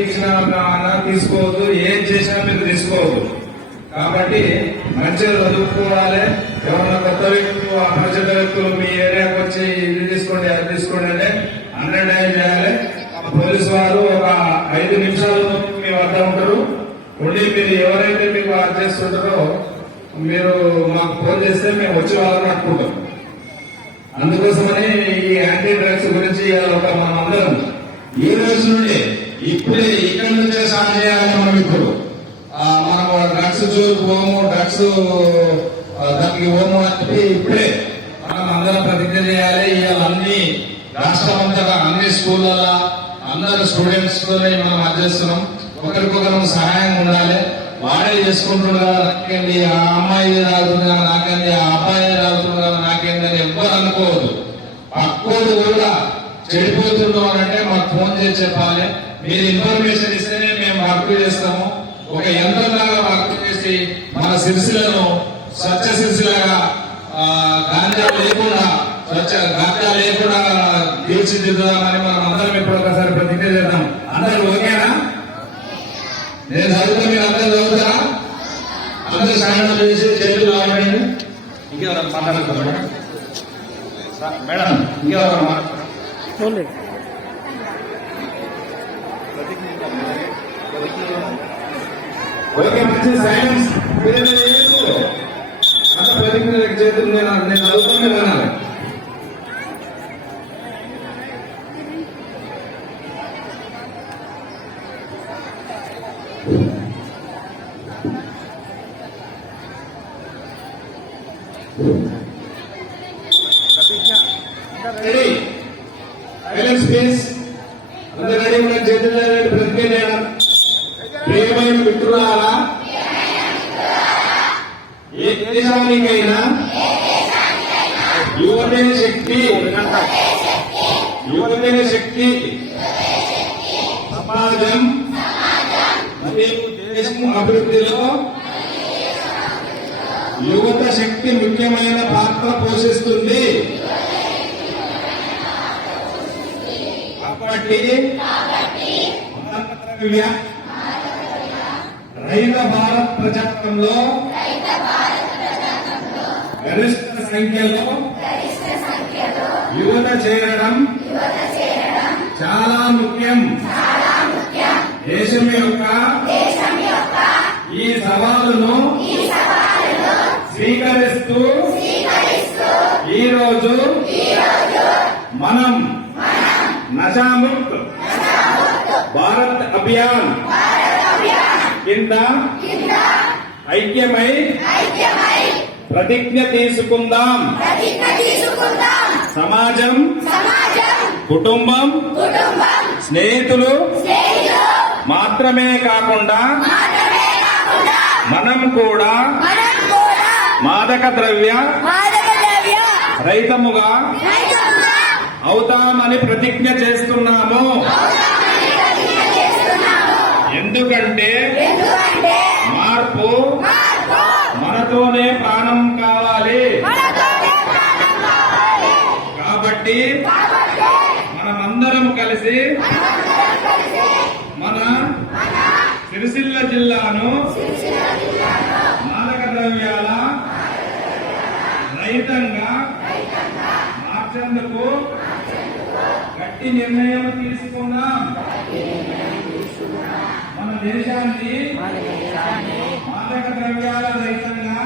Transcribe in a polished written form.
ఇచ్చినా అన్నా తీసుకోవద్దు, ఏం చేసినా మీరు తీసుకోవద్దు. కాబట్టి మంచిగా చదువుకోవాలి. ఎవరన్నా కొత్త వ్యక్తులు, అపరిచిత వ్యక్తులు మీ ఏరియాకి వచ్చి ఇది తీసుకోండి అది తీసుకోండి అంటే అండర్స్టాండ్ చేయాలి. పోలీసు వారు ఒక 5 నిమిషాలు మీ వద్ద ఉంటారు. ఉండి మీరు ఎవరైతే మీకు అది చేస్తుంటారో మీరు మాకు ఫోన్ చేస్తే మేము వచ్చి వాళ్ళని పట్టుకుంటాం. అందుకోసమని ఈ యాంటీ డ్రగ్స్ గురించి ఒక మనం అందరం ఈ రోజు నుండి ఇప్పుడే ఇక్కడి నుంచే స్టార్ట్ చేయాలి. మనం ఇప్పుడు మనం డ్రగ్స్ పోము, డ్రగ్స్ దానికి పోము అంటే ఇప్పుడే మనం అందరం ప్రతిజ్ఞ చేయాలి. ఇవాళ అన్ని రాష్ట్రమంతటా అన్ని స్కూళ్ళ అందరు స్టూడెంట్స్ తోనే మనం అధ్యస్తున్నాం. ఒకరికొకరు సహాయం ఉండాలి. వాడే చేసుకుంటున్నా నాకేంటి, ఆ అమ్మాయి రాగుతున్నా నాకేంటి, ఆ అబ్బాయి రాగుతున్నా నాకేంటి అని ఎవ్వరు అనుకోవద్దు. పక్కోడు కూడా చెడిపోతున్నాం అంటే మాకు ఫోన్ చేసి చెప్పాలి. మీరు ఇన్ఫర్మేషన్ ఇస్తేనే మేము వర్క్ చేస్తాము. ఒక యంత్రంలాగా వర్క్ చేసి మన సిరిసిలను స్వచ్ఛ సిరిసిలాగా గాంజా లేకుండా తీర్చిదిద్దామని మనం అందరం ఇప్పుడు ఒకసారి ప్రతిజ్ఞ చేద్దాం. అందరూ ఓకేనా? నేను చదువుతా, మీరు అందరూ చదువుతారా? అందరూ సాయం చేసి చేతులు ఆగండి. ఇంకెవరు మాట్లాడతారు మేడం? ఇంకెవరు మాట్లాడతారు? ఓకే, మంచి సైలెన్స్. అంత ప్రతిజ్ఞ చేతులు నేను చదువుతానే వినాలి. ప్రియమైన మిత్రులారా, ఏ దేశానికైనా యువతే శక్తి, యువతే శక్తి. సమాజం మరియు దేశం అభివృద్ధిలో యువత శక్తి ముఖ్యమైన పాత్ర పోషిస్తుంది. కాబట్టి రైత భారత్ ప్రచారంలో గరిష్ట సంఖ్యలో యువత చేరడం చాలా ముఖ్యం. దేశం యొక్క ఈ సవాలును స్వీకరిస్తూ ఈరోజు మనం నషాముక్త్ భారత్ అభియాన్ కింద ఐక్యమై ప్రతిజ్ఞ తీసుకుందాం. సమాజం, కుటుంబం, స్నేహితులు మాత్రమే కాకుండా మనం కూడా మాదక ద్రవ్య రహితముగా అవుతామని ప్రతిజ్ఞ చేస్తున్నాము. ఎందుకంటే మార్పు మనతోనే ప్రాణం కావాలి. కాబట్టి మనమందరం కలిసి మన సిరిసిల్ల జిల్లాను మాదక ద్రవ్యాల రహితంగా మార్చేందుకు గట్టి నిర్ణయం తీసుకున్నాం. మన దేశాన్ని మాదక ద్రవ్యాల రహితంగా